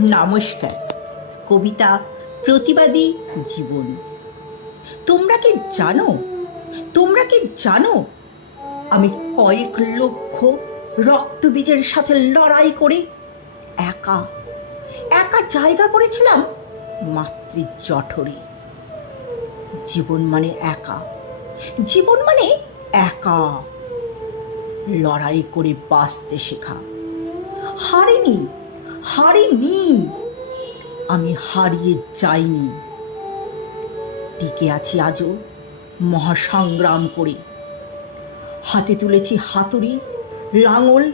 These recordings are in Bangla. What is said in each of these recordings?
নমস্কার। কবিতা প্রতিবাদী জীবন। তোমরা কি জানো? তোমরা কি জানো? আমি কয়েক লক্ষ রক্তবীজের সাথে লড়াই করে একা একা জায়গা করেছিলাম মাতৃ জঠরে জীবন মানে একা, জীবন মানে একা। লড়াই করে বাঁচতে শেখা। হারিনি হারিনি আমি হারিয়ে যাইনি। টিকে আছি আজও মহাসংগ্রাম করে। হাতে তুলেছি হাতুড়ি লাঙল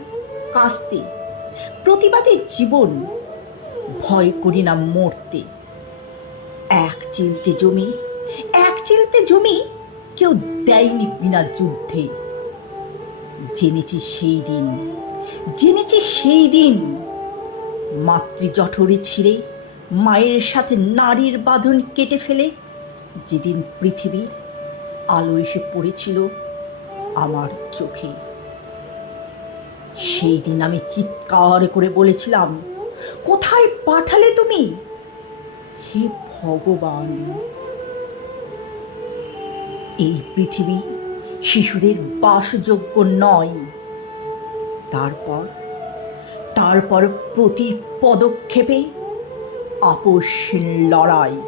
কাস্তে। প্রতিবাদের জীবন ভয় করি না মরতে। এক চিলতে জমি, এক চিলতে জমি কেউ দেয়নি বিনা যুদ্ধে। জেনেছি সেই দিন, জেনেছি সেই দিন। মাতৃ জঠরে ছিঁড়ে মায়ের সাথে নারীর বাঁধন কেটে ফেলে। যেদিন পৃথিবীর আলো এসে পড়েছিল আমার চোখে। সেই দিন আমি চিৎকার করে বলেছিলাম, কোথায় পাঠালে তুমি? হে ভগবান! এই পৃথিবী শিশুদের বাসযোগ্য নয়। তারপর তারপর প্রতি পদক্ষেপে আপোষহীন লড়াই।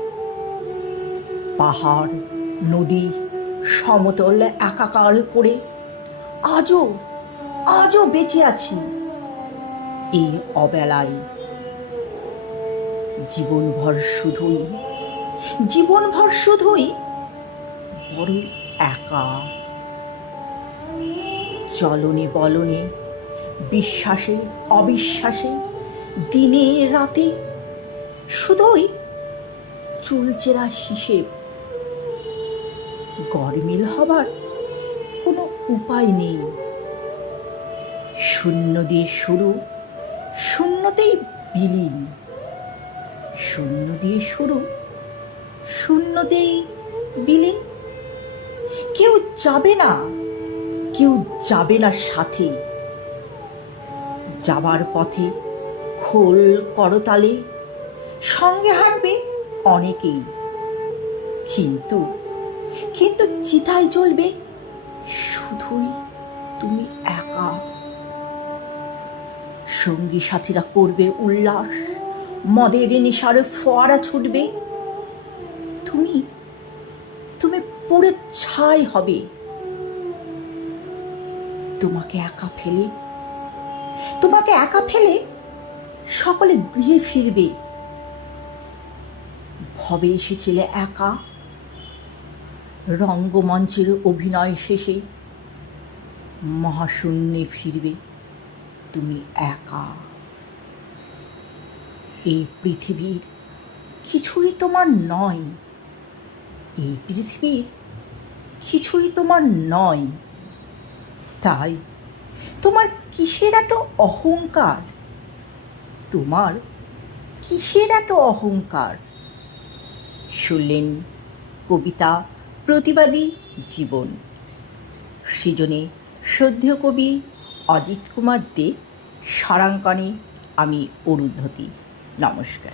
পাহাড়, নদী, সমতল একাকার করে আজও আজও বেঁচে আছি এই অবেলায়। জীবনভর শুধুই জীবনভর শুধুই বড় একা। চলনে বলনে বিশ্বাসে, অবিশ্বাসে, দিনে, রাতে, শুধুই চুলচেরা হিসেব। গরমিল হবার কোনো উপায় নেই। শূন্য দিয়ে শুরু, শূন্যতেই বিলীন। শূন্য দিয়ে শুরু, শূন্যতেই বিলীন। কেউ যাবে না, কেউ যাবে না সাথে। যাবার পথে খোল করতালে সঙ্গে হাঁটবে অনেকেই। কিন্তু কিন্তু চিতায় জ্বলবে শুধুই তুমি একা। সঙ্গী সাথীরা করবে উল্লাস, মদের নেশার ফোয়ারা ছুটবে। তুমি তুমি পুরে ছাই হবে। তোমাকে একা ফেলে তোমাকে একা ফেলে সকলে গৃহে ফিরবে। ভবে এসেছিলে একা। রঙ্গমঞ্চের অভিনয় শেষে মহাশূন্যে ফিরবে তুমি একা। এই পৃথিবীর কিছুই তোমার নয়। এই পৃথিবীর কিছুই তোমার নয়। তাই তোমার কিসের এত অহংকার? তোমার কিসের এত অহংকার? শুনলেন কবিতা প্রতিবাদী জীবন। সৃজনে সদ্য কবি অজিত কুমার দে সারাঙ্কনে আমি অরুন্ধতী। নমস্কার।